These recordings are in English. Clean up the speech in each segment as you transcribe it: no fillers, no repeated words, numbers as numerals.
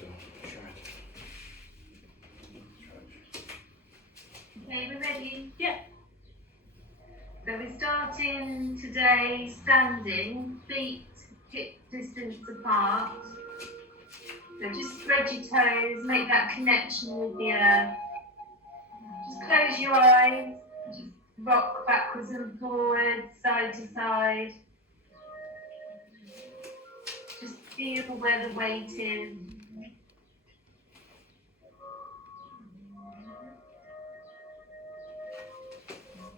Okay, we're ready? Yeah. So we're starting today standing, feet hip distance apart. So just spread your toes, make that connection with the earth. Just close your eyes, just rock backwards and forwards, side to side. Just feel where the weight is.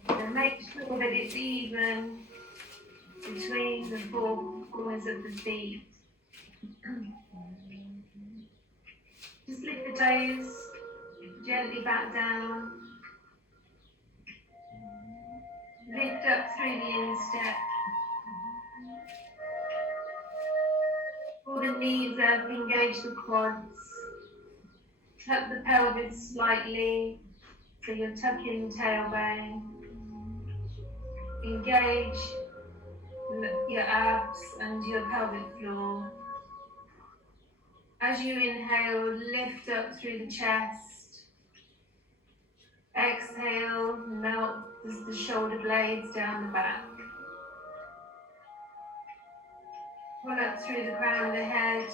And make sure that it's even between the four corners of the feet. Just lift the toes, gently back down. Lift up through the instep. Pull the knees up, engage the quads. Tuck the pelvis slightly, so you're tucking the tailbone. Engage your abs and your pelvic floor. As you inhale, lift up through the chest. Exhale, melt the shoulder blades down the back. Pull up through the crown of the head,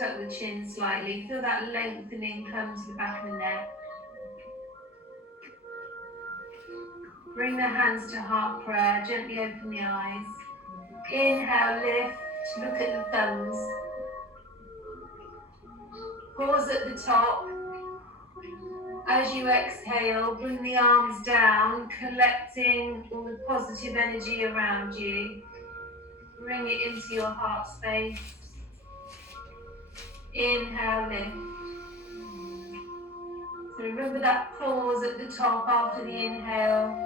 tuck the chin slightly. Feel that lengthening come to the back of the neck. Bring the hands to heart prayer, gently open the eyes. Inhale, lift, look at the thumbs. Pause at the top. As you exhale, bring the arms down, collecting all the positive energy around you. Bring it into your heart space. Inhale, lift. So remember that pause at the top after the inhale,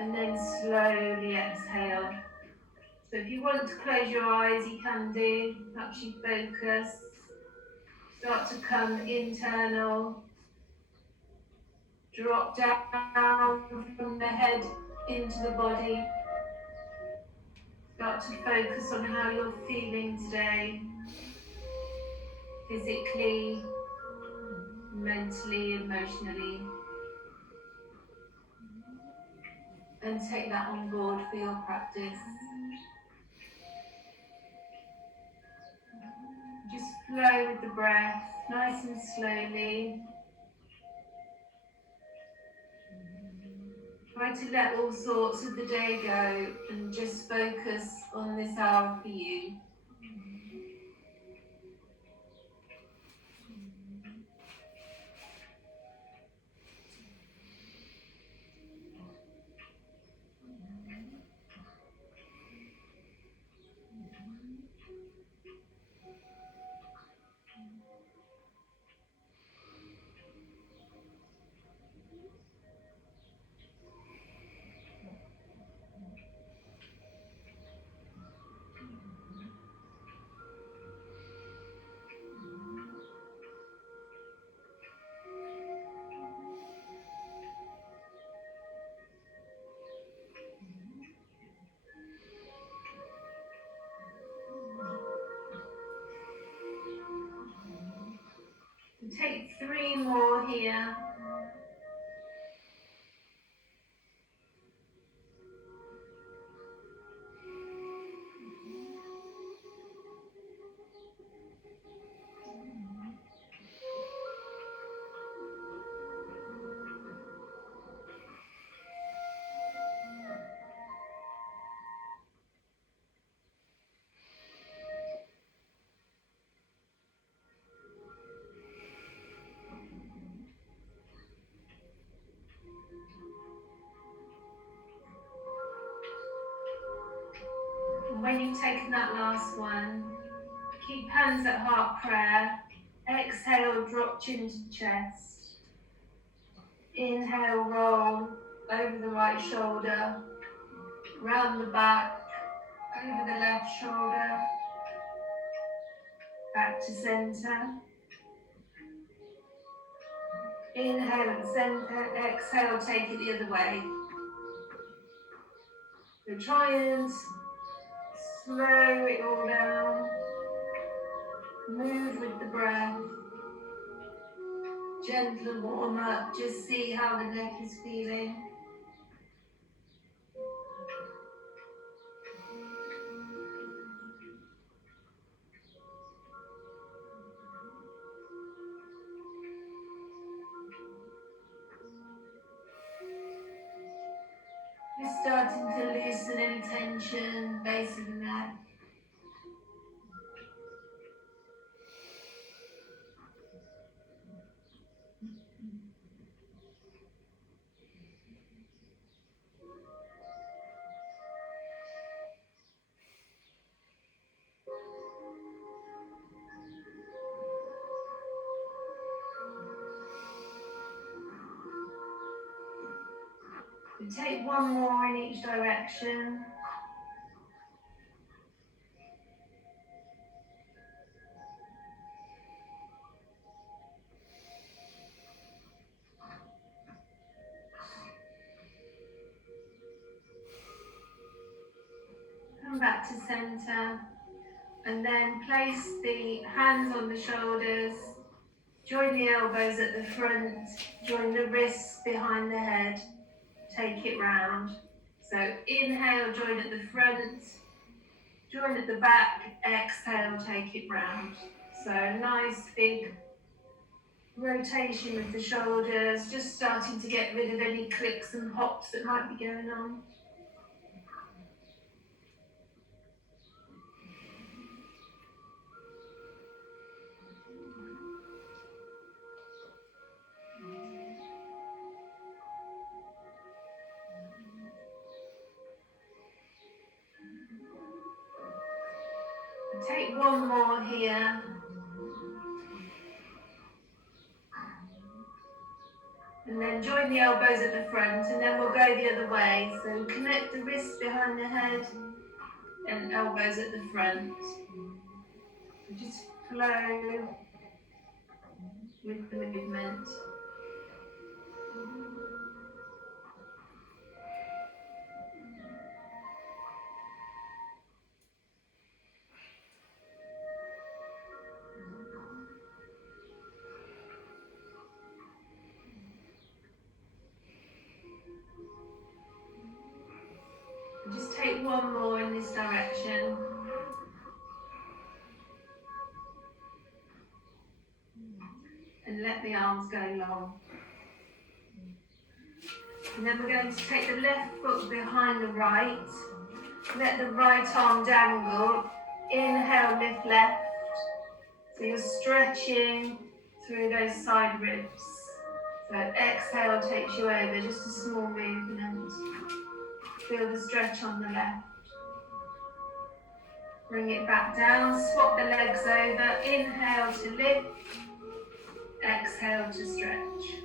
and then slowly exhale. So if you want to close your eyes, you can do. Perhaps you focus. Start to come internal. Drop down from the head into the body. Start to focus on how you're feeling today. Physically, mentally, emotionally. And take that on board for your practice. Just flow with the breath, nice and slowly. Try to let all sorts of the day go and just focus on this hour for you. Take 3 more here. And when you've taken that last one, keep hands at heart prayer. Exhale, drop chin to chest. Inhale, roll over the right shoulder, round the back, over the left shoulder, back to center. Inhale at center, exhale, take it the other way. So try and slow it all down. Move with the breath. Gentle warm up, just see how the neck is feeling. Just starting to loosen any tension, base of the neck. And take one more in each direction. Come back to center. And then place the hands on the shoulders. Join the elbows at the front. Join the wrists behind the head. Take it round. So inhale, join at the front. Join at the back. Exhale, take it round. So nice big rotation with the shoulders. Just starting to get rid of any clicks and hops that might be going on. Take one more here. And then join the elbows at the front, and then we'll go the other way. So connect the wrists behind the head and elbows at the front. Just flow with the movement. Just take one more in this direction. And let the arms go long. And then we're going to take the left foot behind the right. Let the right arm dangle. Inhale, lift left. So you're stretching through those side ribs. So exhale takes you over, just a small movement. Feel the stretch on the left. Bring it back down, swap the legs over. Inhale to lift. Exhale to stretch.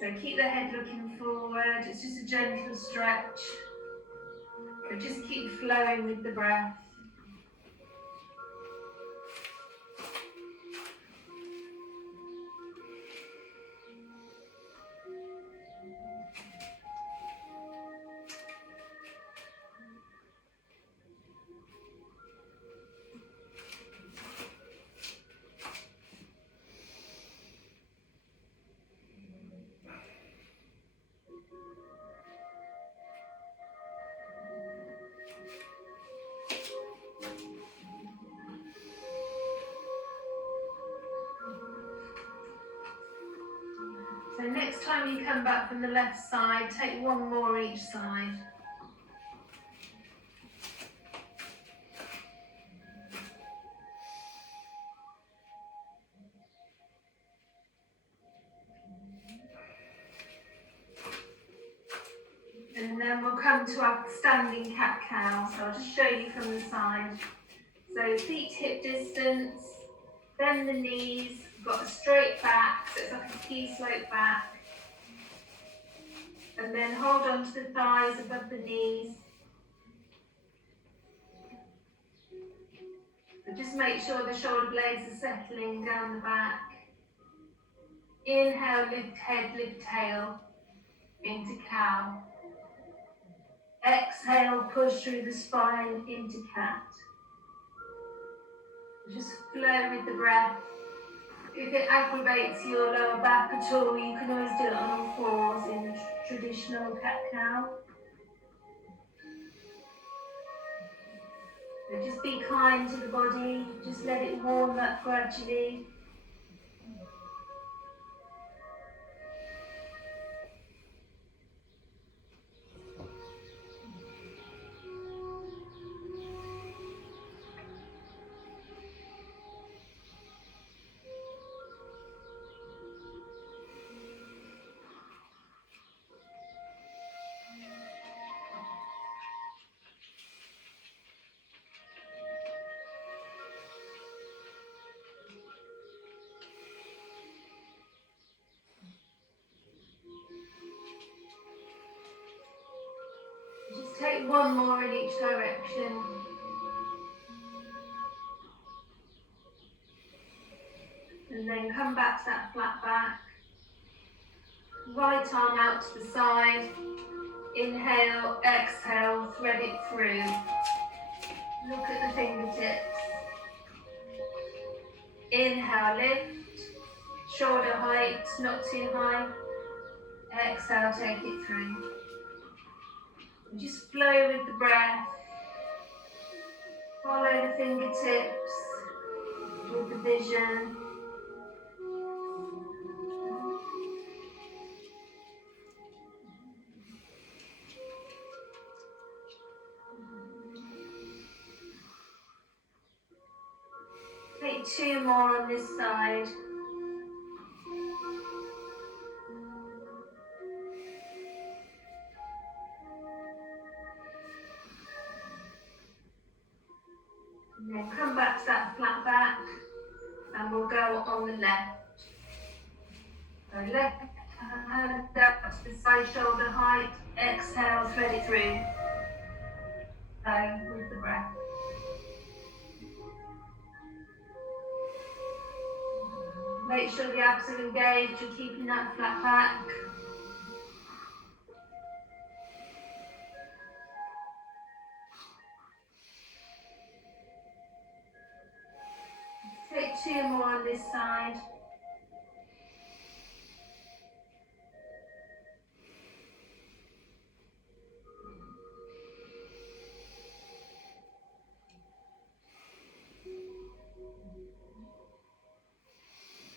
So keep the head looking forward. It's just a gentle stretch. But just keep flowing with the breath. So next time you come back from the left side, take one more each side. And then we'll come to our standing cat-cow. So I'll just show you from the side. So feet hip distance, bend the knees, got a straight back, so it's like a T-slope back. And then hold on to the thighs above the knees. So just make sure the shoulder blades are settling down the back. Inhale, lift head, lift tail into cow. Exhale, push through the spine into cat. Just flow with the breath. If it aggravates your lower back at all, you can always do it on all fours in the traditional cat-cow. So just be kind to the body, just let it warm up gradually. Just take one more in each direction. And then come back to that flat back. Right arm out to the side. Inhale, exhale, thread it through. Look at the fingertips. Inhale, lift. Shoulder height, not too high. Exhale, take it through. And just flow with the breath. Follow the fingertips with the vision. Take two more on this side. And then come back to that flat back, and we'll go on the left. So left hand up to the side, shoulder height. Exhale, thread it through. So with the breath. Make sure the abs are engaged, you're keeping that flat back. Take two more on this side.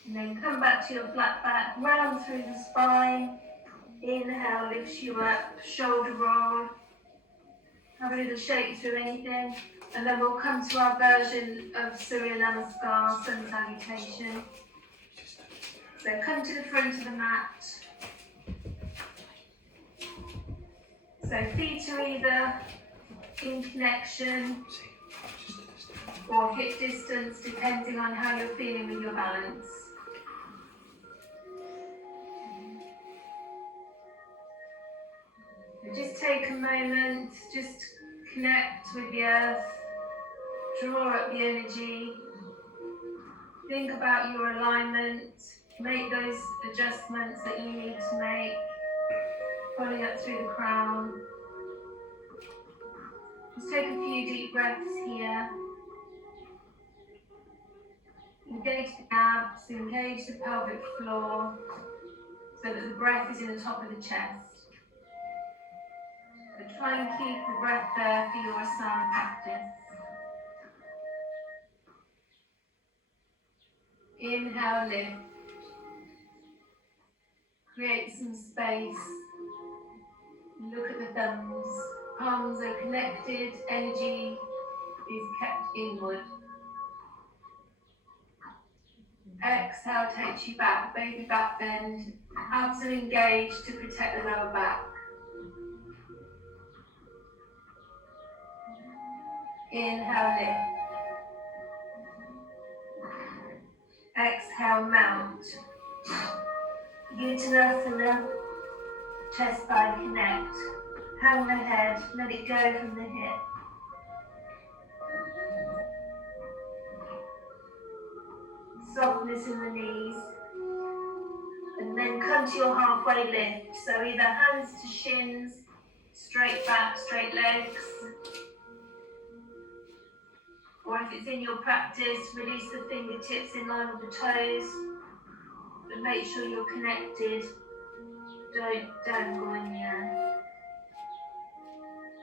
And then come back to your flat back, round through the spine. Inhale, lifts you up, shoulder roll. Have a little shake through anything. And then we'll come to our version of Surya Namaskar, Sun Salutation. So come to the front of the mat. So feet are either in connection or hip distance, depending on how you're feeling with your balance. So just take a moment, just connect with the earth, draw up the energy, think about your alignment, make those adjustments that you need to make, pulling up through the crown. Just take a few deep breaths here. Engage the abs, engage the pelvic floor, so that the breath is in the top of the chest. So try and keep the breath there for your asana practice. Inhale, lift. Create some space. Look at the thumbs. Palms are connected, energy is kept inward. Exhale takes you back, baby back bend. Abs are engaged to protect the lower back. Inhale, lift. Exhale, mount. Uttanasana, chest spine connect. Hang the head, let it go from the hip. Softness in the knees. And then come to your halfway lift. So either hands to shins, straight back, straight legs. Or if it's in your practice, release the fingertips in line with the toes, but make sure you're connected. Don't dangle in the air.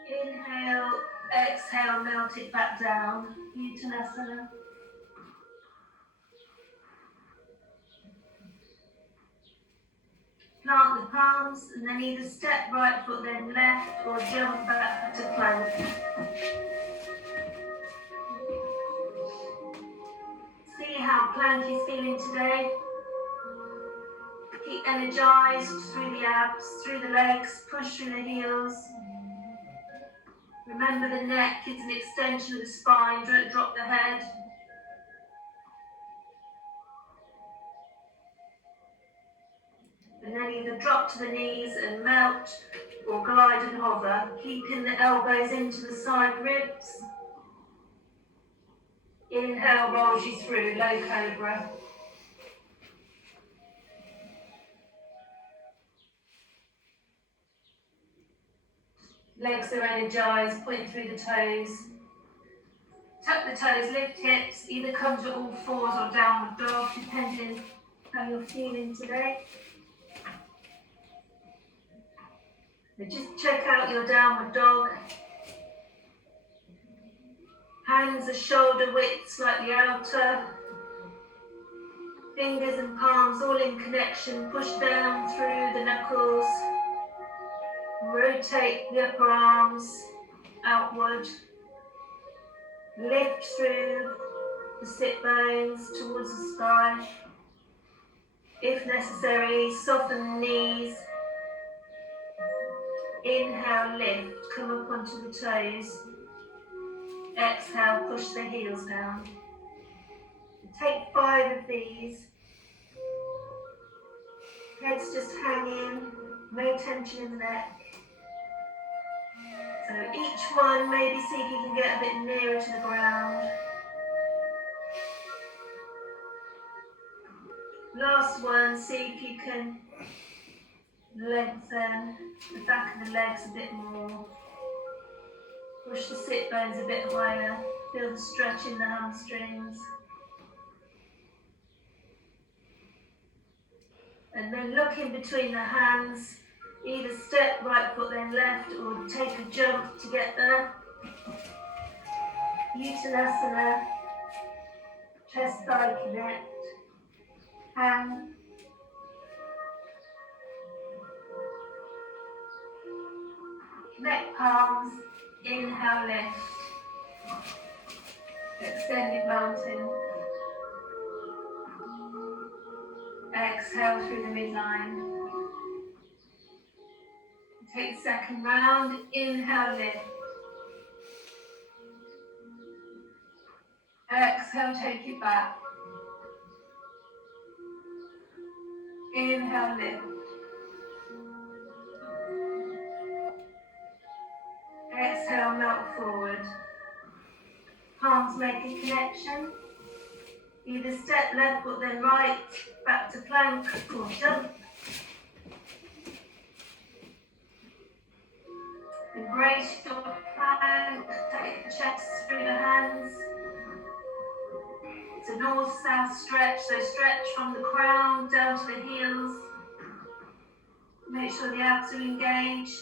Inhale, exhale, melt it back down. Uttanasana. Plant the palms and then either step right foot then left or jump back to plank. See how plank is feeling today. Keep energized through the abs, through the legs, push through the heels. Remember the neck is an extension of the spine, don't drop the head. And then either drop to the knees and melt or glide and hover, keeping the elbows into the side ribs. Inhale, rolls you through, low cobra. Legs are energized, point through the toes. Tuck the toes, lift hips, either come to all fours or downward dog, depending how you're feeling today. And just check out your downward dog. Hands are shoulder width, slightly outer. Fingers and palms all in connection, push down through the knuckles. Rotate the upper arms outward. Lift through the sit bones towards the sky. If necessary, soften the knees. Inhale, lift, come up onto the toes. Exhale, push the heels down. Take 5 of these. Head's just hanging, no tension in the neck. So each one, maybe see if you can get a bit nearer to the ground. Last one, see if you can lengthen the back of the legs a bit more. Push the sit bones a bit higher. Feel the stretch in the hamstrings. And then look in between the hands. Either step right foot then left or take a jump to get there. Uttanasana. Chest thigh connect. Hang. Connect palms. Inhale, lift. Extended mountain. Exhale through the midline. Take second round. Inhale, lift. Exhale, take it back. Inhale, lift. Exhale, melt forward. Palms make a connection. Either step left foot then right, back to plank or jump. Embrace your plank, take the chest through your hands. It's a north-south stretch, so stretch from the crown down to the heels. Make sure the abs are engaged.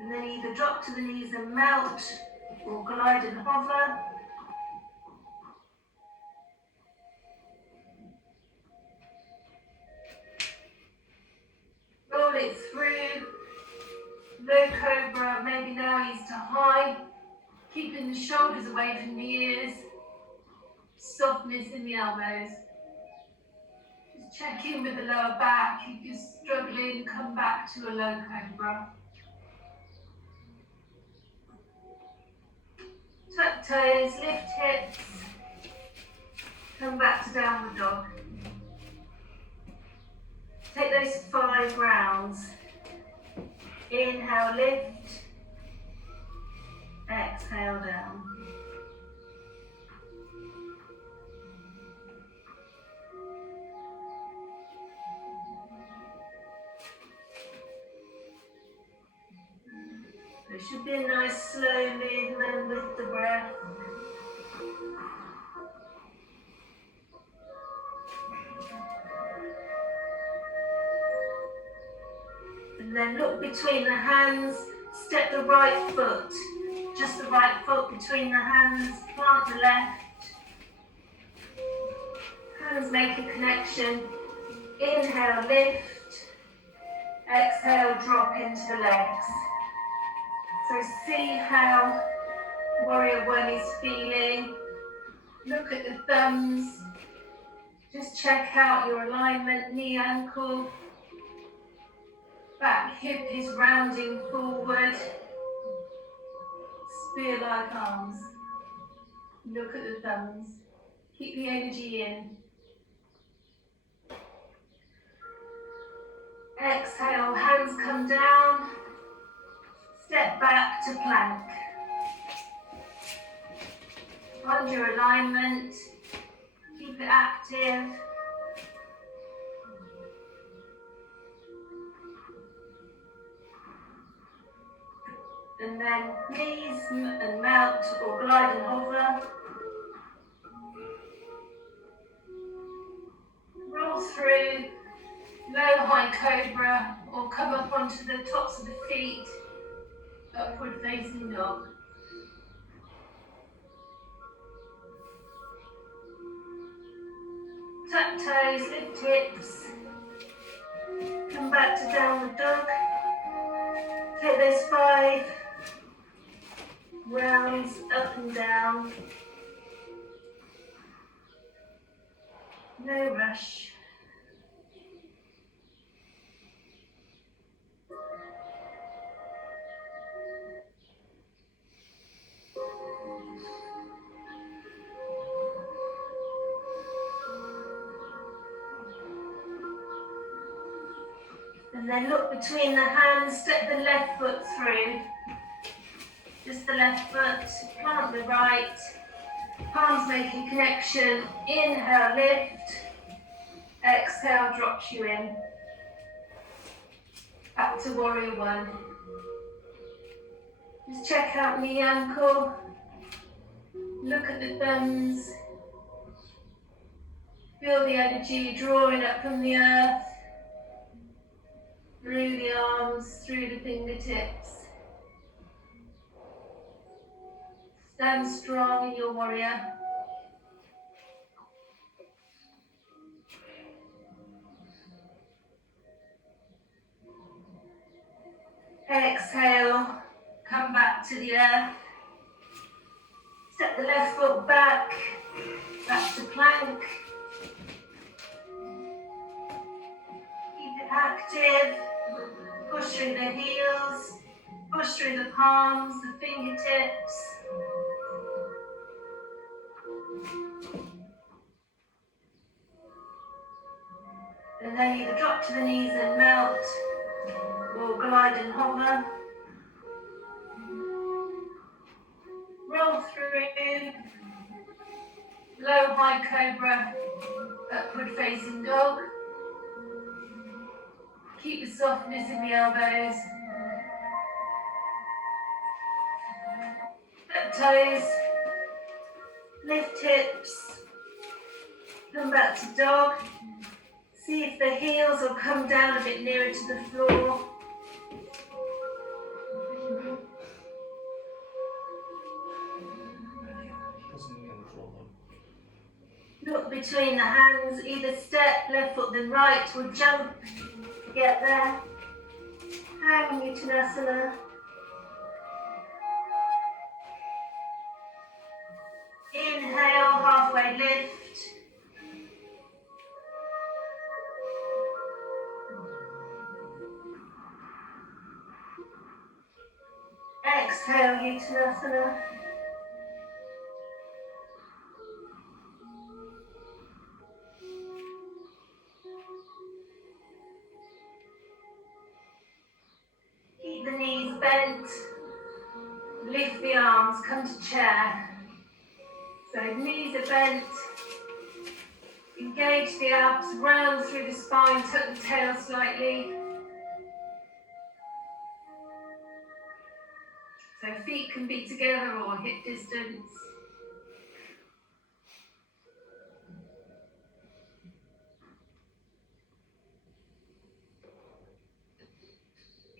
And then either drop to the knees and melt, or glide and hover. Roll it through. Low cobra, maybe now ease to high. Keeping the shoulders away from the ears. Softness in the elbows. Just check in with the lower back. If you're struggling, come back to a low cobra. Tuck toes, lift hips. Come back to downward dog. Take those 5 rounds. Inhale, lift. Exhale, down. It should be a nice slow movement with the breath. And then look between the hands, step the right foot, just the right foot between the hands, plant the left. Hands make a connection. Inhale, lift. Exhale, drop into the legs. So see how Warrior One is feeling. Look at the thumbs. Just check out your alignment, knee, ankle. Back hip is rounding forward. Spear-like arms. Look at the thumbs. Keep the energy in. Exhale, hands come down. Step back to plank. Find your alignment. Keep it active. And then knees and melt or glide and hover. Roll through low high cobra or come up onto the tops of the feet, upward facing dog. Tap toes, lift hips. Come back to downward dog. Take those 5 rounds up and down. No rush. And then look between the hands, step the left foot through. Just the left foot, plant the right. Palms making connection. Inhale, lift. Exhale, drops you in. Back to Warrior One. Just check out knee, ankle. Look at the thumbs. Feel the energy drawing up from the earth. Through the arms, through the fingertips. Stand strong in your warrior. Exhale, come back to the earth. Step the left foot back to plank. Keep it active. Push through the heels, push through the palms, the fingertips. And then either drop to the knees and melt, or glide and hover. Roll through, low high cobra, upward facing dog. Keep the softness in the elbows. Step toes, lift hips, come back to dog. See if the heels will come down a bit nearer to the floor. Look between the hands, either step left foot then right or jump to get there. Hang Uttanasana. Inhale, halfway lift. Exhale, Uttanasana. Keep the knees bent. Lift the arms, come to chair. So knees are bent. Engage the abs, round through the spine, tuck the tail slightly. So feet can be together or hip distance.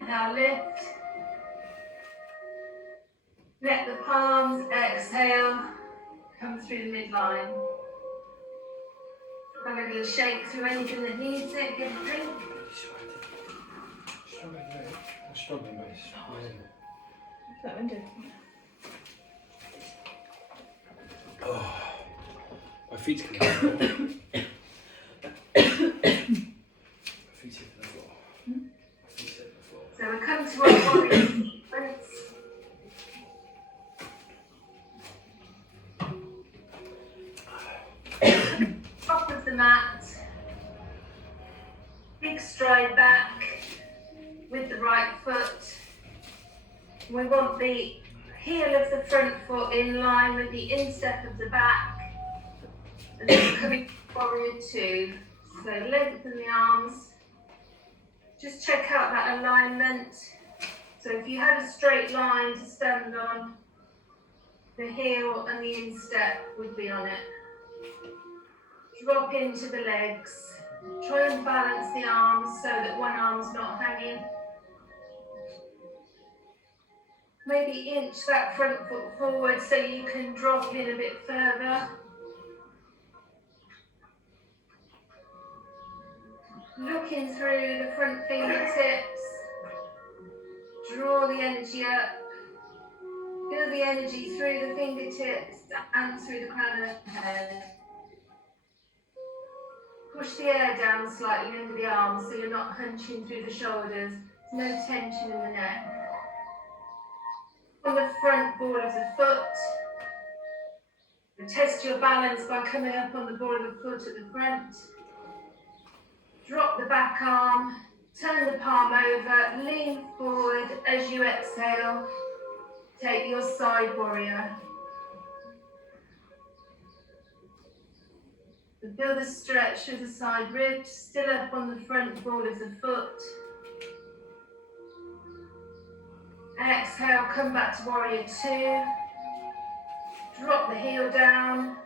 Now lift. Let the palms, exhale, come through the midline. I'm going to shake through anything that needs it, give a drink. I'm struggling, but it's fine. That window. Oh, my feet's coming out. My feet's hitting the floor. My feet's hitting the floor. So we come to our warrior sequence. Top of the mat. Big stride back with the right foot. We want the heel of the front foot in line with the instep of the back. And then coming to warrior two. So lengthen the arms. Just check out that alignment. So if you had a straight line to stand on, the heel and the instep would be on it. Drop into the legs. Try and balance the arms so that one arm's not hanging. Maybe inch that front foot forward so you can drop in a bit further. Looking through the front fingertips. Draw the energy up. Feel the energy through the fingertips and through the crown of the head. Push the air down slightly under the arms so you're not hunching through the shoulders. There's no tension in the neck. On the front ball of the foot. Test your balance by coming up on the ball of the foot at the front. Drop the back arm, turn the palm over, lean forward as you exhale. Take your side warrior. Feel the stretch of the side ribs, still up on the front ball of the foot. Exhale, come back to warrior two. Drop the heel down.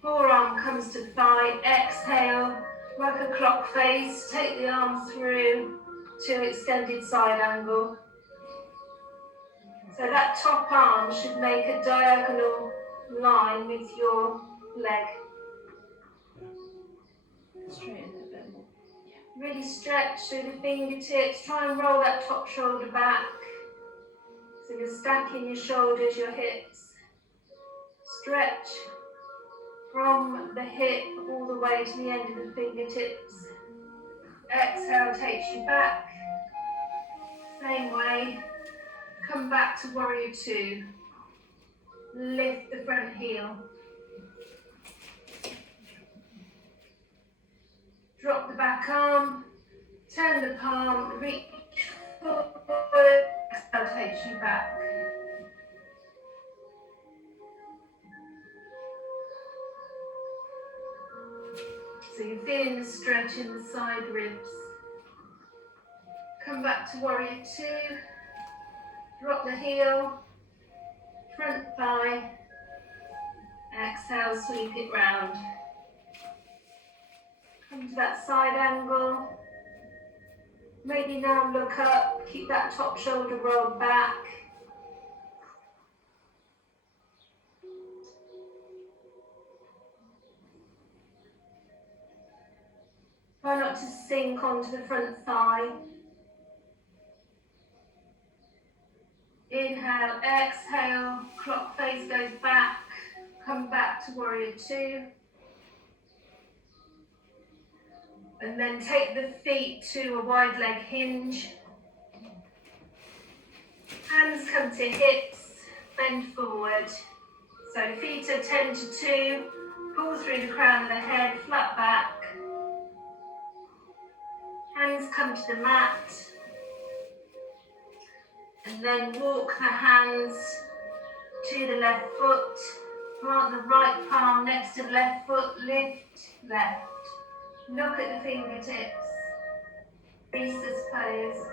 Forearm comes to thigh. Exhale, like a clock face. Take the arm through to extended side angle. So that top arm should make a diagonal line with your leg. Straighten it a bit more. Really stretch through the fingertips. Try and roll that top shoulder back. So you're stacking your shoulders, your hips. Stretch from the hip all the way to the end of the fingertips. Exhale takes you back. Same way. Come back to warrior two. Lift the front heel. Drop the back arm. Turn the palm. Reach forward. Exhale takes you back. So you're feeling the stretch in the side ribs. Come back to warrior two. Drop the heel. Front thigh. Exhale, sweep it round. Come to that side angle. Maybe now look up. Keep that top shoulder rolled back. Try not to sink onto the front thigh. Inhale, exhale, clock face goes back. Come back to warrior two. And then take the feet to a wide leg hinge. Hands come to hips, bend forward. So feet are 10 to 2. Pull through the crown of the head, flat back. Hands come to the mat. And then walk the hands to the left foot. Plant the right palm next to the left foot. Lift left. Look at the fingertips. Priestess pose.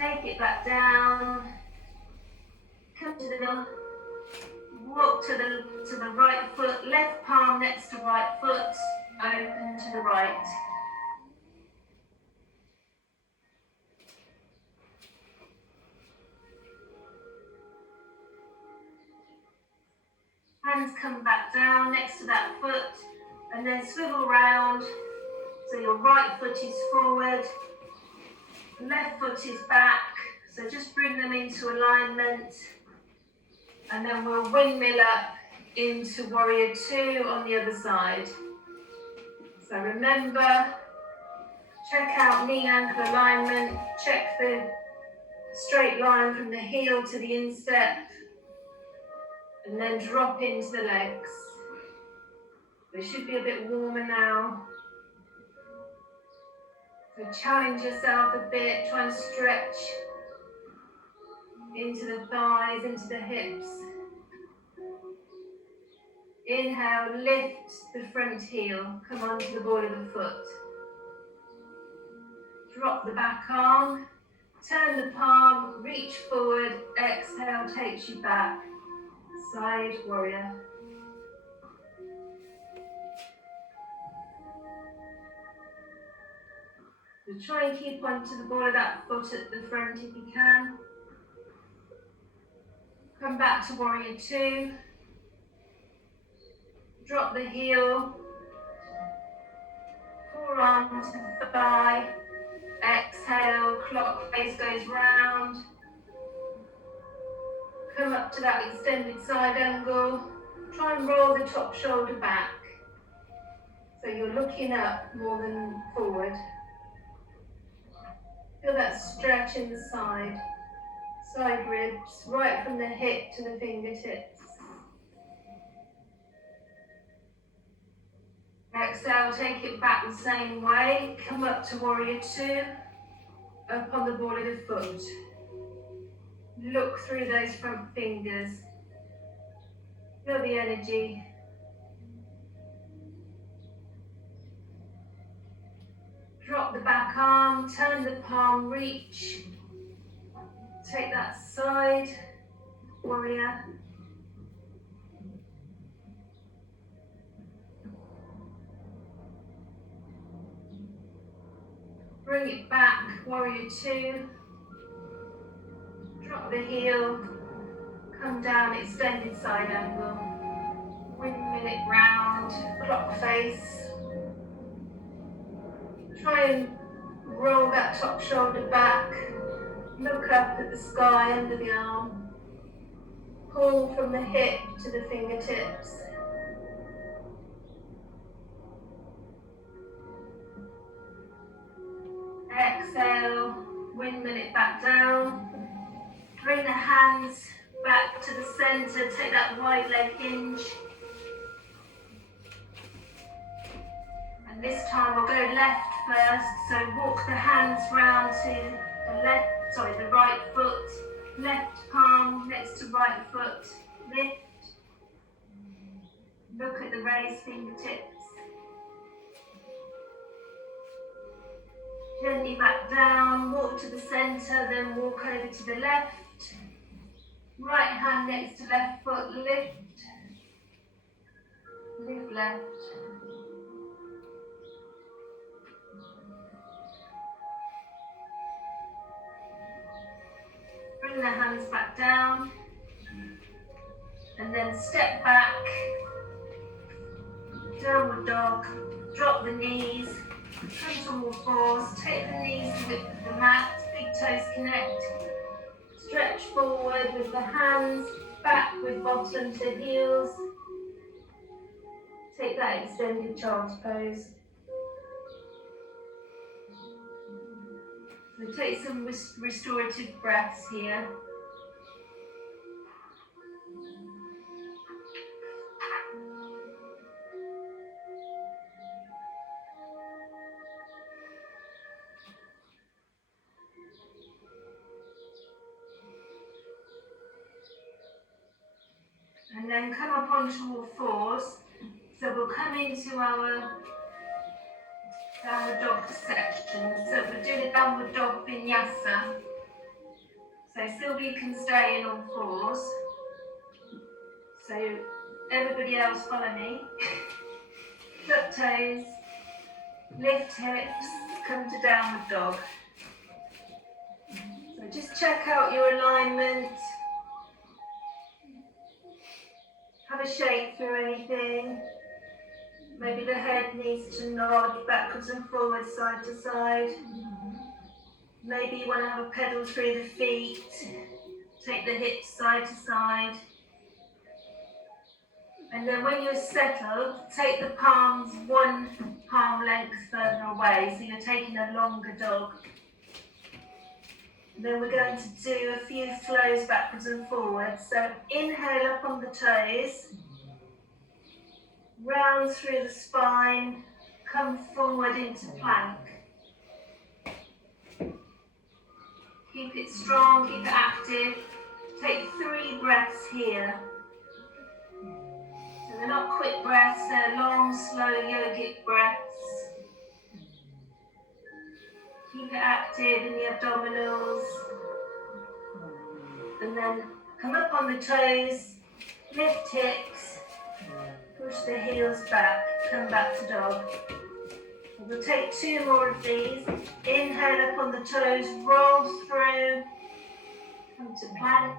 Take it back down. Come to the middle. Walk to the right foot. Left palm next to right foot. Open to the right. Hands come back down next to that foot, and then swivel round. So your right foot is forward, left foot is back. So just bring them into alignment, and then we'll windmill up into warrior two on the other side. So remember, check out knee ankle alignment, check the straight line from the heel to the instep, and then drop into the legs. They should be a bit warmer now. So challenge yourself a bit, try and stretch into the thighs, into the hips. Inhale, lift the front heel, come onto the ball of the foot. Drop the back arm, turn the palm, reach forward, exhale takes you back. Side warrior. So try and keep onto the ball of that foot at the front if you can. Come back to warrior two. Drop the heel. Forearm to the thigh. Exhale, clock face goes round. Come up to that extended side angle. Try and roll the top shoulder back. So you're looking up more than forward. Feel that stretch in the side ribs, right from the hip to the fingertips. Exhale, take it back the same way. Come up to warrior two, up on the ball of the foot. Look through those front fingers. Feel the energy. Drop the back arm, turn the palm, reach. Take that side, warrior. Bring it back, warrior two. Drop the heel, come down, extended side angle. Windmill it round, clock face. Try and roll that top shoulder back. Look up at the sky under the arm. Pull from the hip to the fingertips. Exhale, windmill it back down. Bring the hands back to the center. Take that wide leg hinge. And this time we'll go left first. So walk the hands round to the right foot. Left palm next to right foot. Lift. Look at the raised fingertips. Gently back down, walk to the center, then walk over to the left. Right hand next to left foot, lift. Lift left. Bring the hands back down. And then step back. Downward dog. Drop the knees. Come to all fours, take the knees with the mat, big toes connect. Stretch forward with the hands, back with bottom to heels. Take that extended child's pose. So take some restorative breaths here. And then come up onto all fours. So we'll come into our downward dog section. So we'll do the downward dog vinyasa. So Sylvia can stay in all fours. So everybody else follow me. Flip toes, lift hips, come to downward dog. So just check out your alignment. Have a shake through anything. Maybe the head needs to nod backwards and forwards, side to side. Maybe you want to have a pedal through the feet. Take the hips side to side. And then when you're settled, take the palms one palm length further away, so you're taking a longer dog. And then we're going to do a few flows backwards and forwards. So inhale up on the toes, round through the spine, come forward into plank. Keep it strong, keep it active. Take 3 breaths here. So they're not quick breaths, they're long, slow yogic breaths. Keep it active in the abdominals. And then come up on the toes, lift hips, push the heels back, come back to dog. We'll take 2 more of these. Inhale up on the toes, roll through, come to plank.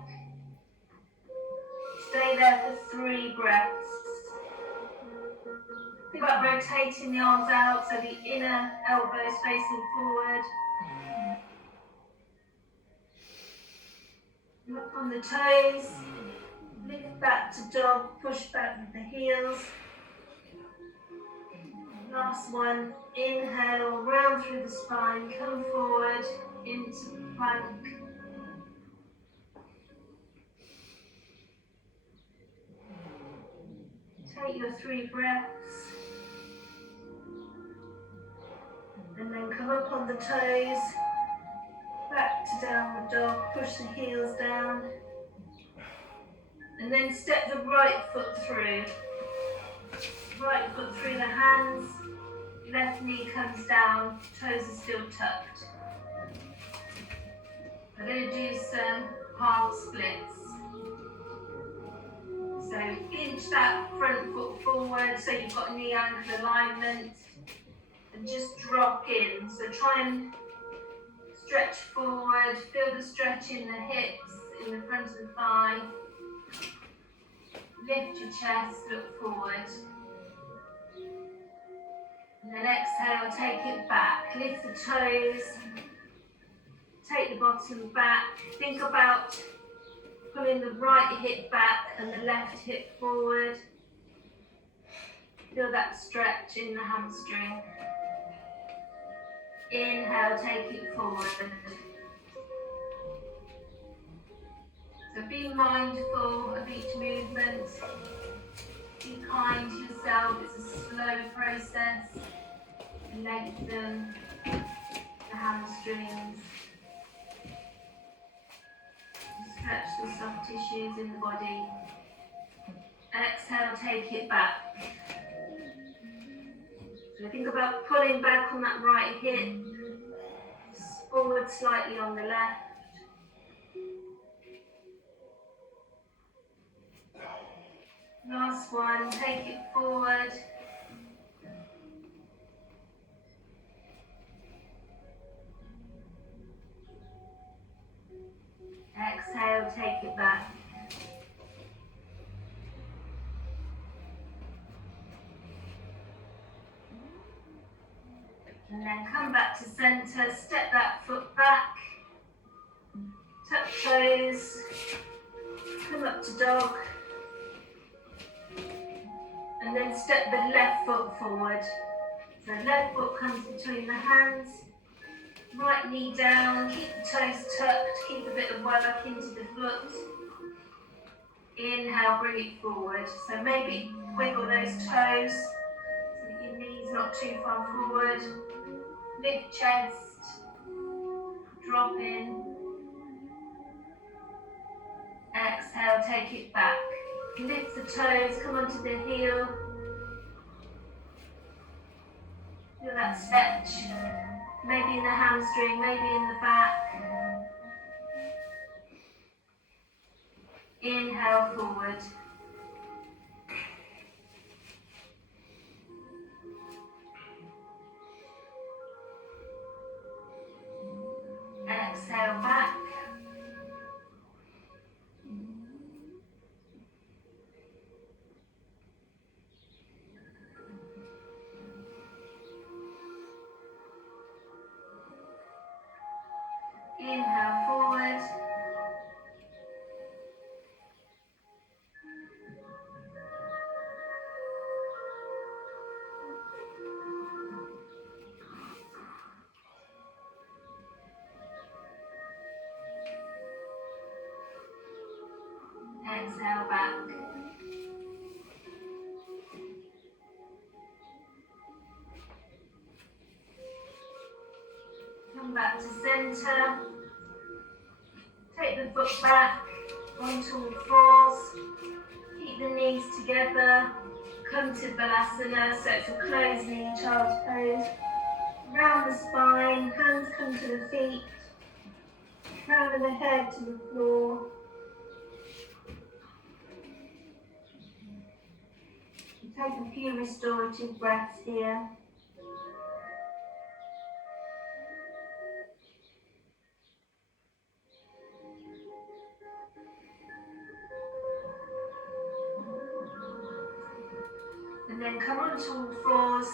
Stay there for 3 breaths. Think about rotating the arms out so the inner elbows facing forward. Up on the toes, lift back to dog, push back with the heels. Last one, inhale, round through the spine, come forward into plank. Take your 3 breaths. And then come up on the toes, back to downward dog, push the heels down. And then step the right foot through. Right foot through the hands, left knee comes down, toes are still tucked. I'm going to do some half splits. So inch that front foot forward so you've got knee ankle alignment and just drop in. So try and stretch forward, feel the stretch in the hips, in the front of the thigh. Lift your chest, look forward. And then exhale, take it back. Lift the toes, take the bottom back. Think about pulling the right hip back and the left hip forward. Feel that stretch in the hamstring. Inhale, take it forward. So be mindful of each movement. Be kind to yourself, it's a slow process. Lengthen the hamstrings. Stretch the soft tissues in the body. Exhale, take it back. So think about pulling back on that right hip, forward slightly on the left. Last one, take it forward. Exhale, take it back. And then come back to center, step that foot back, touch toes, come up to dog, and then step the left foot forward. So left foot comes between the hands, right knee down, keep the toes tucked, keep a bit of work into the foot. Inhale, bring it forward. So maybe wiggle those toes so that your knee's not too far forward. Lift chest, drop in. Exhale, take it back. Lift the toes, come onto the heel. Feel that stretch. Maybe in the hamstring, maybe in the back. Inhale forward. Exhale back. Inhale forward. Exhale back. Come back to centre. Take the foot back onto all fours. Keep the knees together. Come to Balasana, so it's a closed knee, child's pose. Round the spine, hands come to the feet. Crown of the head to the floor. Take a few restorative breaths here. And then come onto all fours.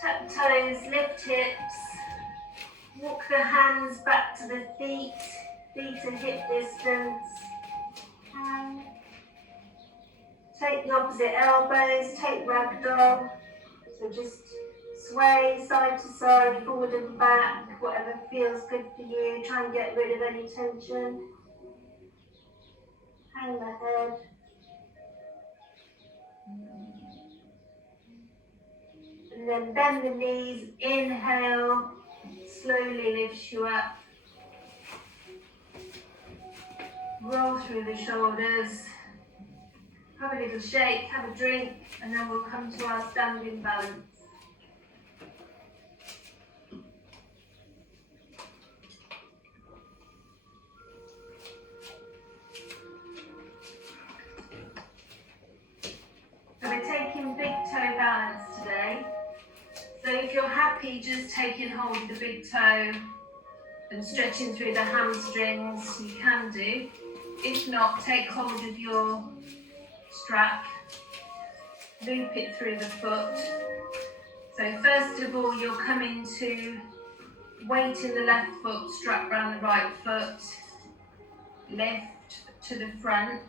Tap toes, lift hips. Walk the hands back to the feet. Feet to hip distance. Take the opposite elbows, take ragdoll. So just sway side to side, forward and back, whatever feels good for you. Try and get rid of any tension. Hang the head. And then bend the knees, inhale, slowly lifts you up. Roll through the shoulders. Have a little shake, have a drink, and then we'll come to our standing balance. So we're taking big toe balance today. So if you're happy just taking hold of the big toe and stretching through the hamstrings, you can do. If not, take hold of your strap, loop it through the foot. So first of all, you're coming to weight in the left foot, strap around the right foot, lift to the front.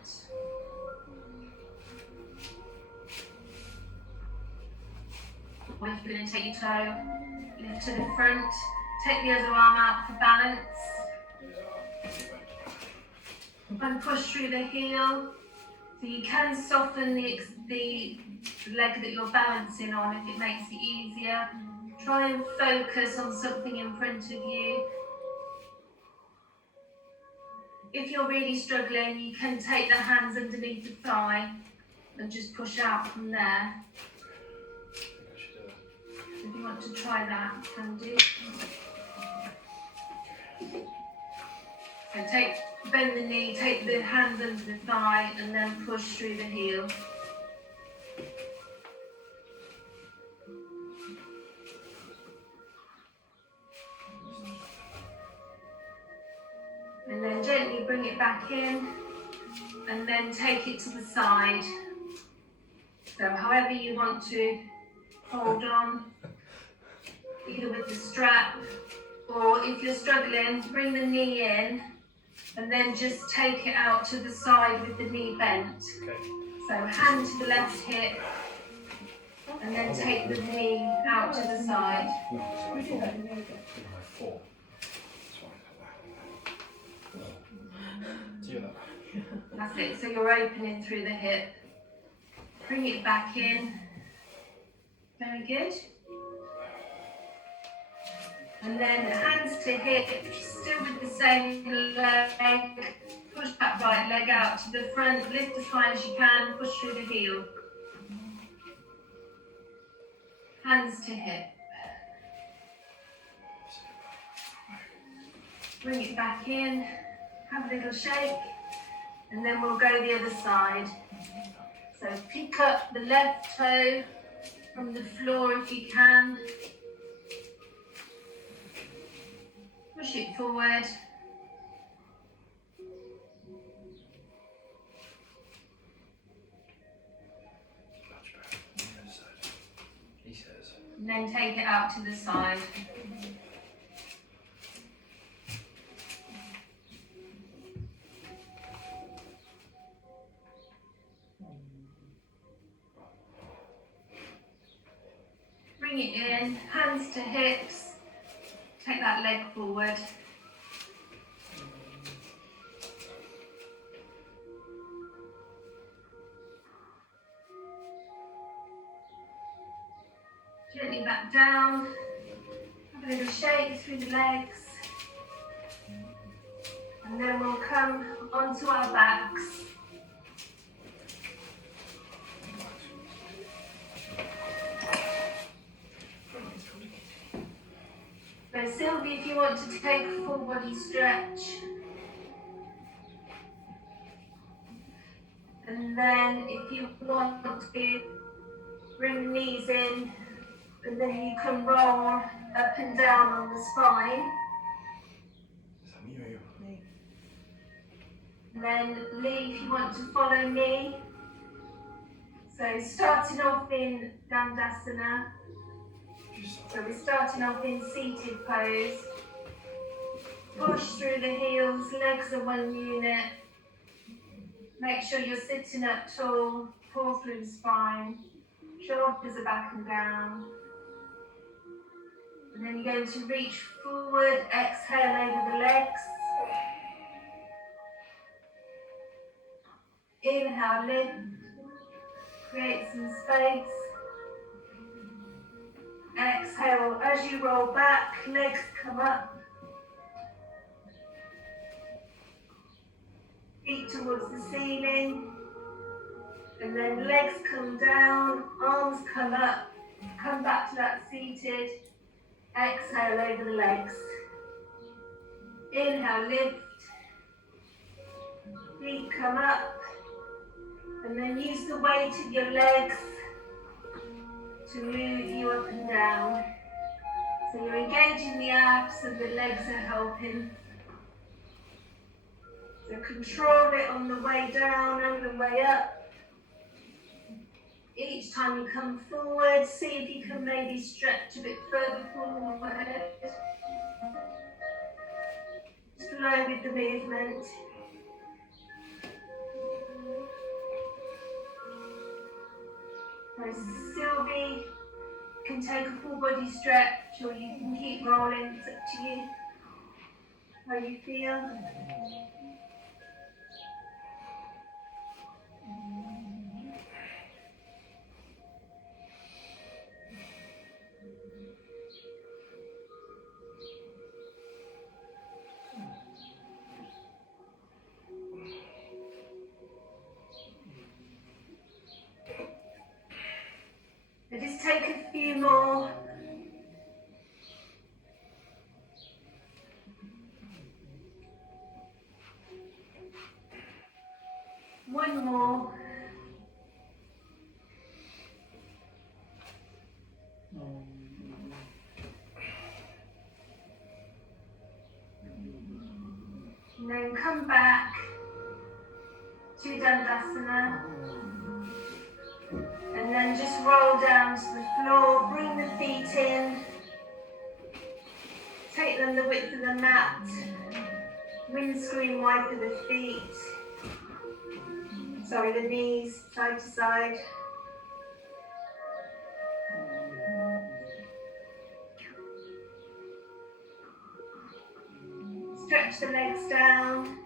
Or if you're going to take your toe, lift to the front, take the other arm out for balance, and push through the heel. So you can soften the leg that you're balancing on if it makes it easier. Try and focus on something in front of you. If you're really struggling, you can take the hands underneath the thigh and just push out from there. If you want to try that, you can do. So bend the knee, take the hands under the thigh, and then push through the heel. And then gently bring it back in, and then take it to the side. So however you want to hold on, either with the strap, or if you're struggling, bring the knee in, and then just take it out to the side with the knee bent. Okay. So hand to the left hip, and then take the knee out to the side. We do that in yoga. Four. Do that. That's it, so you're opening through the hip. Bring it back in. Very good. And then hands to hip, still with the same leg. Push that right leg out to the front, lift as high as you can, push through the heel. Hands to hip. Bring it back in, have a little shake, And then we'll go the other side. So pick up the left toe from the floor if you can. Push it forward. Much better. On the other side. He says. And then take it out to the side. Bring it in, hands to hips. Take that leg forward. Gently back down. Have a little shake through the legs. And then we'll come onto our backs. So Sylvie, if you want to take a full body stretch. And then if you want to bring the knees in, and then you can roll up and down on the spine. Is that me or you? Me. And then Lee, if you want to follow me. So starting off in Dandasana. So we're starting off in seated pose. Push through the heels, legs are one unit. Make sure you're sitting up tall, pull through the spine. Shoulders are back and down. And then you're going to reach forward, exhale over the legs. Inhale, lift. Create some space. Exhale, as you roll back, legs come up. Feet towards the ceiling. And then legs come down, arms come up. Come back to that seated. Exhale over the legs. Inhale, lift. Feet come up. And then use the weight of your legs to move you up and down. So you're engaging the abs and the legs are helping. So control it on the way down and the way up. Each time you come forward, see if you can maybe stretch a bit further forward. Flow with the movement. So Sylvie can take a full body stretch, or you can keep rolling, it's up to you. How you feel. So just take a few more. One more. And then come back to Dandasana. And then just roll down to the floor, bring the feet in. Take them the width of the mat. Windscreen wiper the feet. Sorry, the knees, side to side. Stretch the legs down.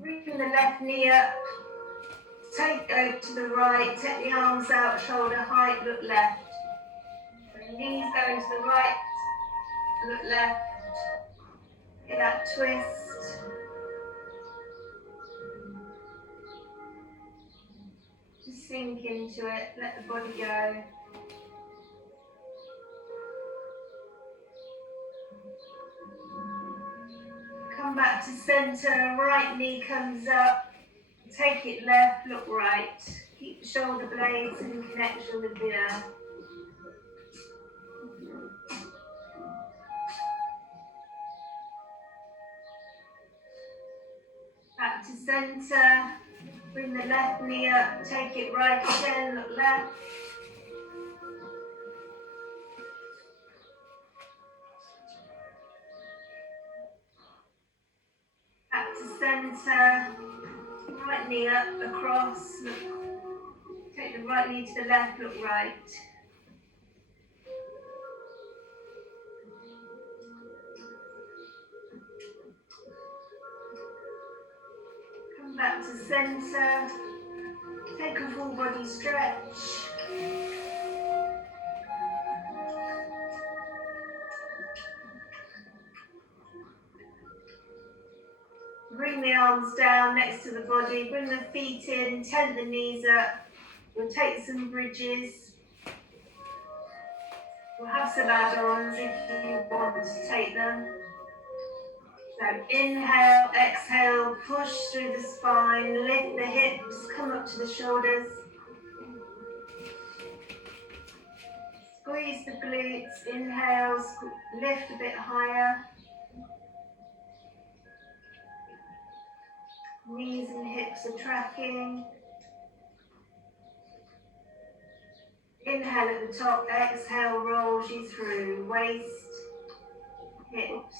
Bring the left knee up. Take over to the right. Take the arms out, shoulder height, look left. So knees going to the right, look left. Get that twist. Just sink into it, let the body go. Come back back to centre, right knee comes up, take it left, look right. Keep the shoulder blades in connection with the earth. Back to centre, bring the left knee up, take it right again, look left. Back to centre, right knee up, across, look. Take the right knee to the left, look right. Come back to centre, take a full body stretch. Bring the arms down next to the body, bring the feet in, tent the knees up. We'll take some bridges. We'll have some add-ons if you want to take them. So inhale, exhale, push through the spine, lift the hips, come up to the shoulders. Squeeze the glutes, inhale, lift a bit higher. Knees and hips are tracking. Inhale at the top, exhale rolls you through waist, hips,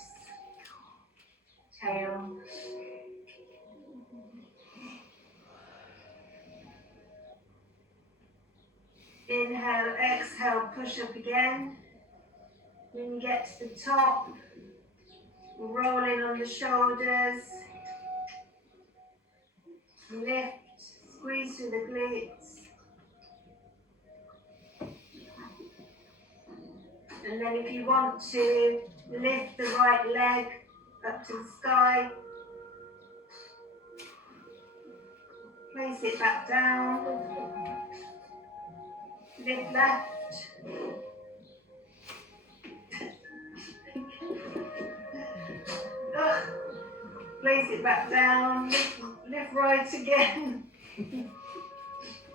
tail. Inhale, exhale, push up again. When you get to the top, roll in on the shoulders. Lift, squeeze through the glutes. And then if you want to, lift the right leg up to the sky. Place it back down. Lift left. Place it back down. Lift right again.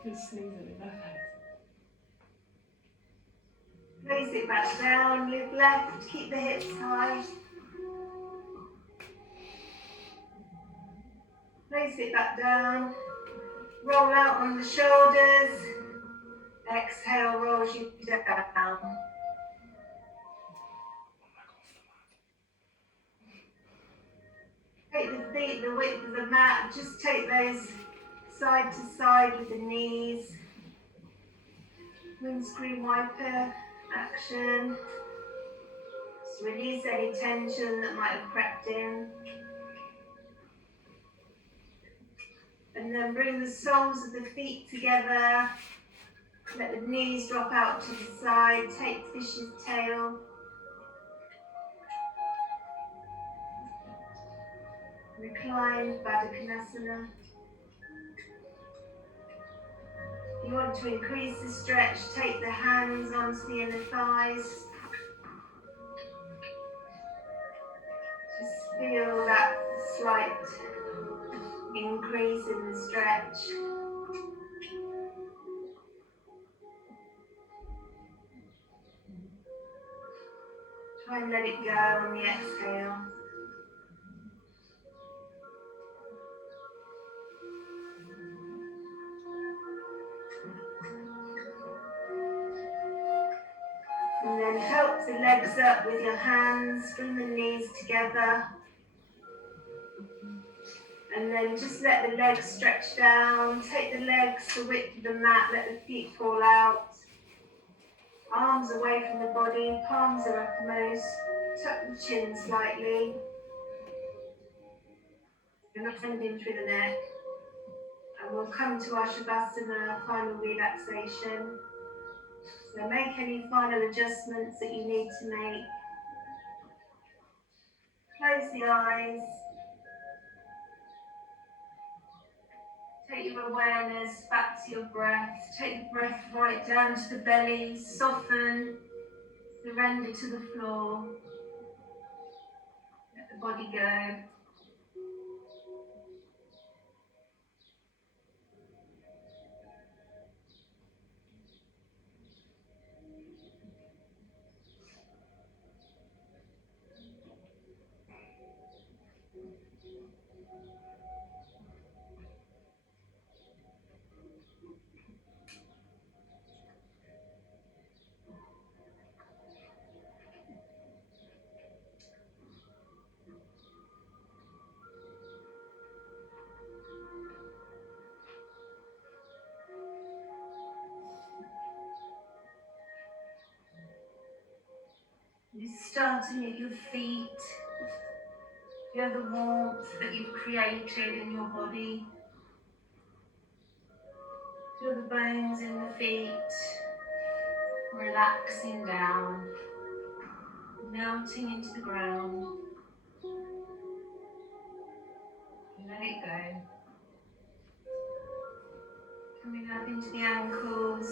Just sneezing in my face. Place it back down, lift left, keep the hips high. Place it back down, roll out on the shoulders. Exhale, rolls you down. Take the feet the width of the mat, just take those side to side with the knees. Windscreen wiper action. Just release any tension that might have crept in. And then bring the soles of the feet together. Let the knees drop out to the side. Take fish's tail. Recline, Baddha Konasana. If you want to increase the stretch, take the hands onto the inner thighs. Just feel that slight increase in the stretch. Try and let it go on the exhale. And then help the legs up with your hands, bring the knees together. And then just let the legs stretch down, take the legs the width of the mat, let the feet fall out. Arms away from the body, palms are uppermost, tuck the chin slightly. You're not bending through the neck. And we'll come to our Shavasana, final relaxation. So make any final adjustments that you need to make. Close the eyes. Take your awareness back to your breath. Take the breath right down to the belly. Soften. Surrender to the floor. Let the body go. starting at your feet. Feel the warmth that you've created in your body. Feel the bones in the feet relaxing down, melting into the ground. Let it go. Coming up into the ankles.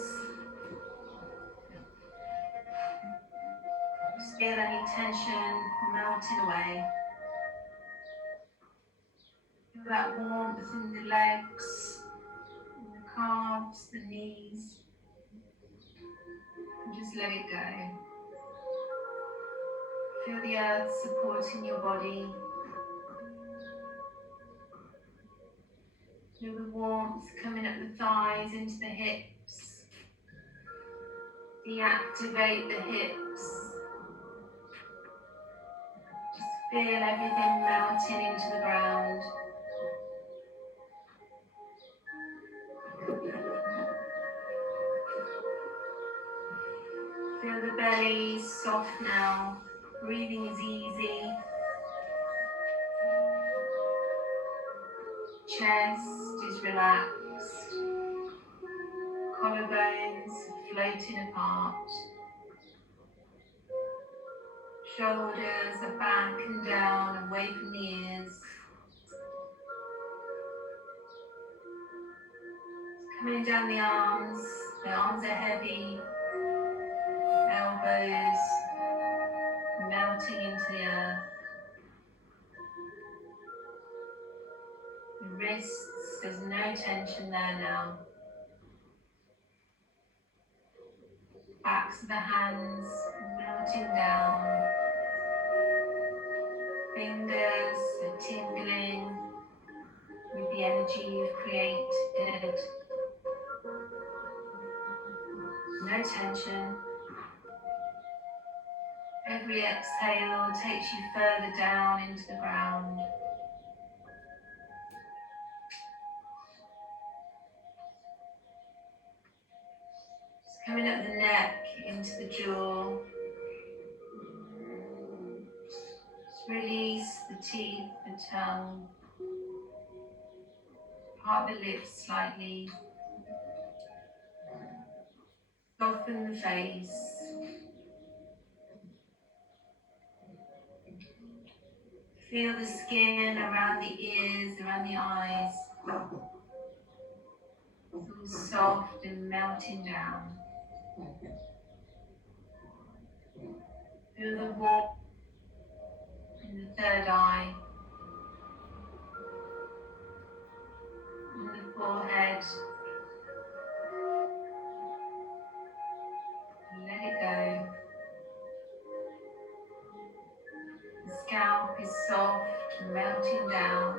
Just feel any tension melting away. Feel that warmth in the legs, in the calves, the knees. And just let it go. Feel the earth supporting your body. Feel the warmth coming up the thighs into the hips. Deactivate the hips. Just feel everything melting into the ground. Feel the belly soft now. Breathing is easy. Chest is relaxed. Collarbones floating apart. Shoulders are back and down, away from the ears. Coming down the arms are heavy. Elbows melting into the earth. The wrists, there's no tension there now. Backs of the hands melting down. Fingers are tingling with the energy you've created. No tension. Every exhale takes you further down into the ground. Just coming up the neck into the jaw. Just release the teeth, the tongue. Part the lips slightly. Soften the face. Feel the skin around the ears, around the eyes. It's all soft and melting down. Feel the warmth in the third eye, in the forehead. Let it go. The scalp is soft, melting down.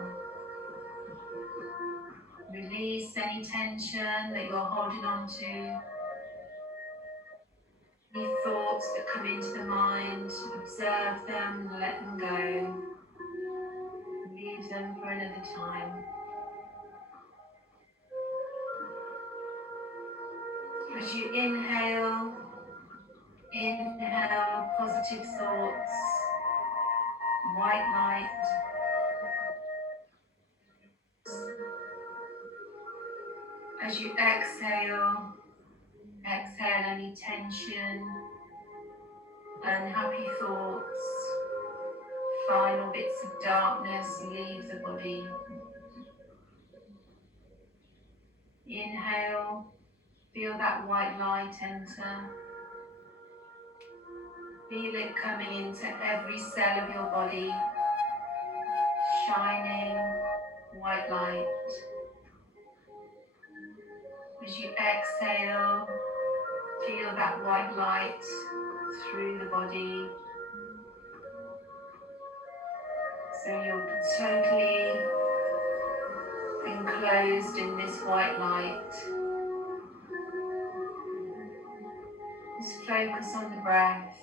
Release any tension that you're holding on to. Any thoughts that come into the mind, observe them, let them go. Leave them for another time. As you inhale positive thoughts, white light. As you exhale any tension, unhappy thoughts, final bits of darkness leave the body. Inhale, feel that white light enter. Feel it coming into every cell of your body, shining white light. As you exhale, feel that white light through the body. So you're totally enclosed in this white light. Just focus on the breath.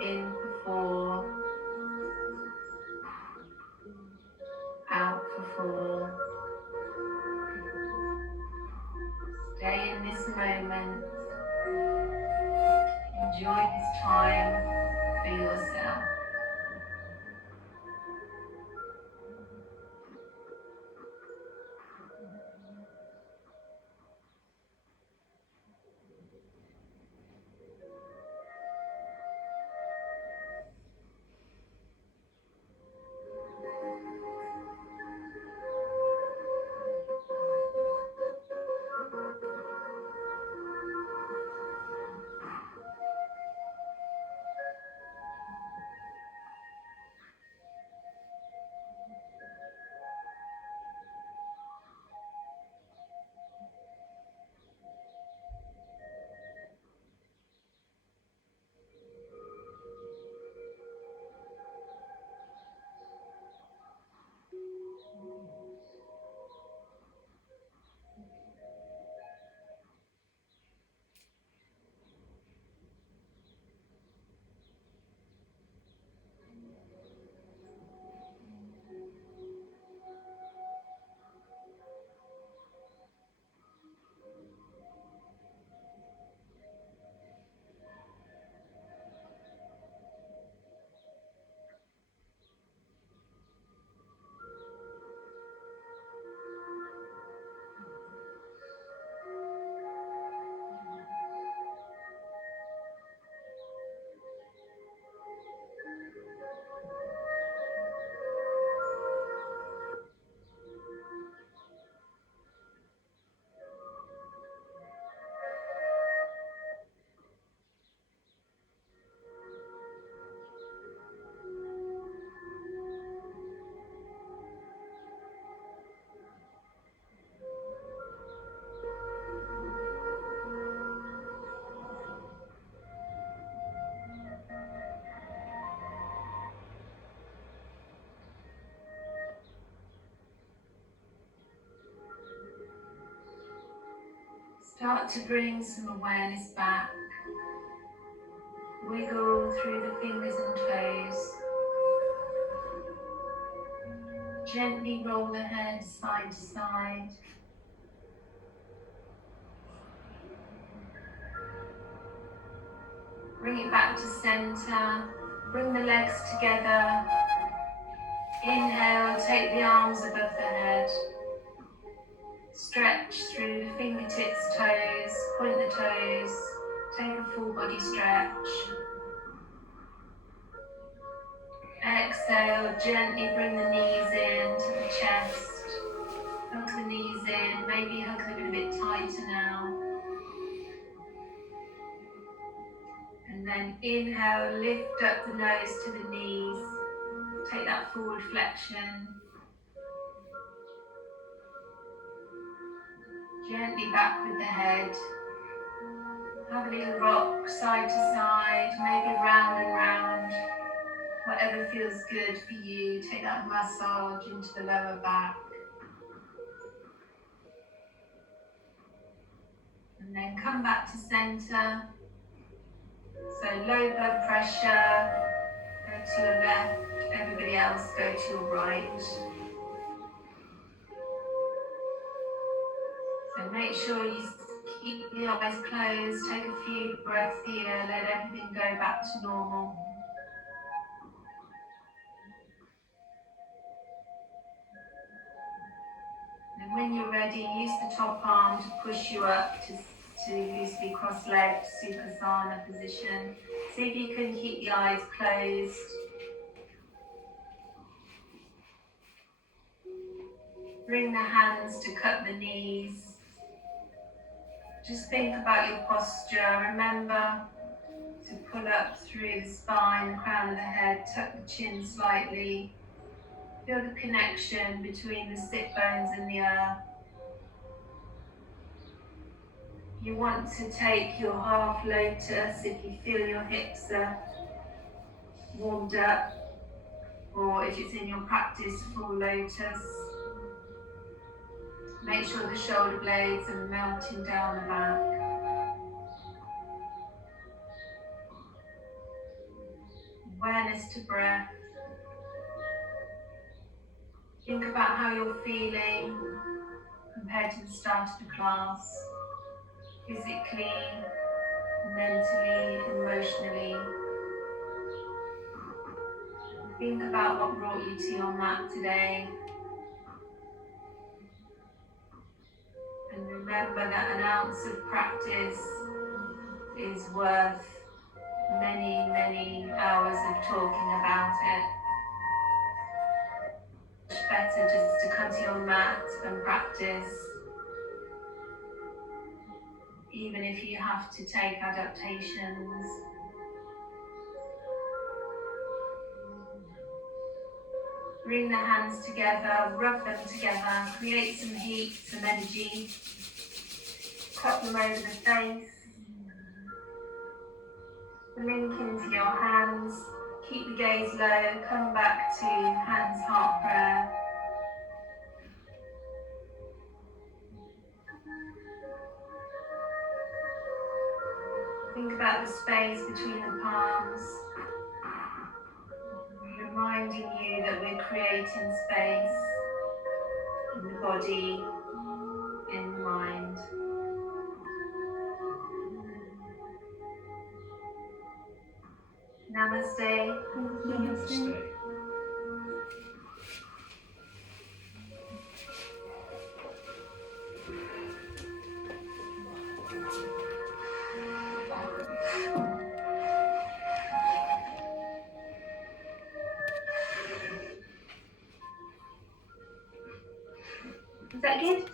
In for 4, out for 4. Stay in this moment, Enjoy this time for yourself. Start to bring some awareness back. Wiggle through the fingers and toes. Gently roll the head side to side. Bring it back to center. Bring the legs together. Inhale, take the arms above the head. Stretch through the fingertips, toes, point the toes. Take a full body stretch. Exhale, gently bring the knees in to the chest. Hug the knees in, maybe hug them a bit tighter now. And then inhale, lift up the nose to the knees. Take that forward flexion. Gently back with the head. Have a little rock side to side, maybe round and round. Whatever feels good for you. Take that massage into the lower back. And then come back to center. So low blood pressure, go to your left, everybody else go to your right. So make sure you keep your eyes closed, take a few breaths here, let everything go back to normal. And when you're ready, use the top arm to push you up to loosely cross-legged Sukhasana position. See if you can keep the eyes closed. Bring the hands to cup the knees. Just think about your posture. Remember to pull up through the spine, crown of the head, tuck the chin slightly. Feel the connection between the sit bones and the earth. You want to take your half lotus if you feel your hips are warmed up, or if it's in your practice, full lotus. Make sure the shoulder blades are melting down the back. Awareness to breath. Think about how you're feeling compared to the start of the class, physically, mentally, emotionally. Think about what brought you to your mat today. And remember that an ounce of practice is worth many, many hours of talking about it. It's better just to come to your mat and practice, even if you have to take adaptations. Bring the hands together, rub them together, create some heat, some energy. Cup them over the face. Link into your hands. Keep the gaze low. Come back to hands, heart prayer. Think about the space between the palms, reminding you that we're creating space in the body, in the mind. Namaste. Namaste. Is that good?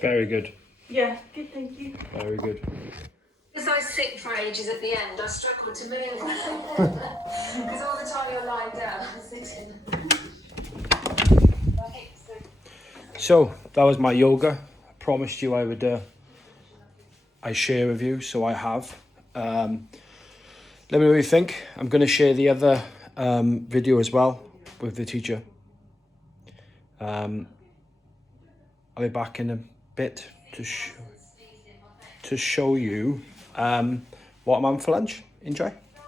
Very good. Yeah, good, thank you. Very good. Because I sit for ages at the end, I struggle to move. Because all the time you're lying down, I'm sitting. So that was my yoga. I promised you I would I share with you, so I have. Let me know what you think. I'm going to share the other video as well with the teacher. I'll be back in a bit to show you what I'm having for lunch. Enjoy.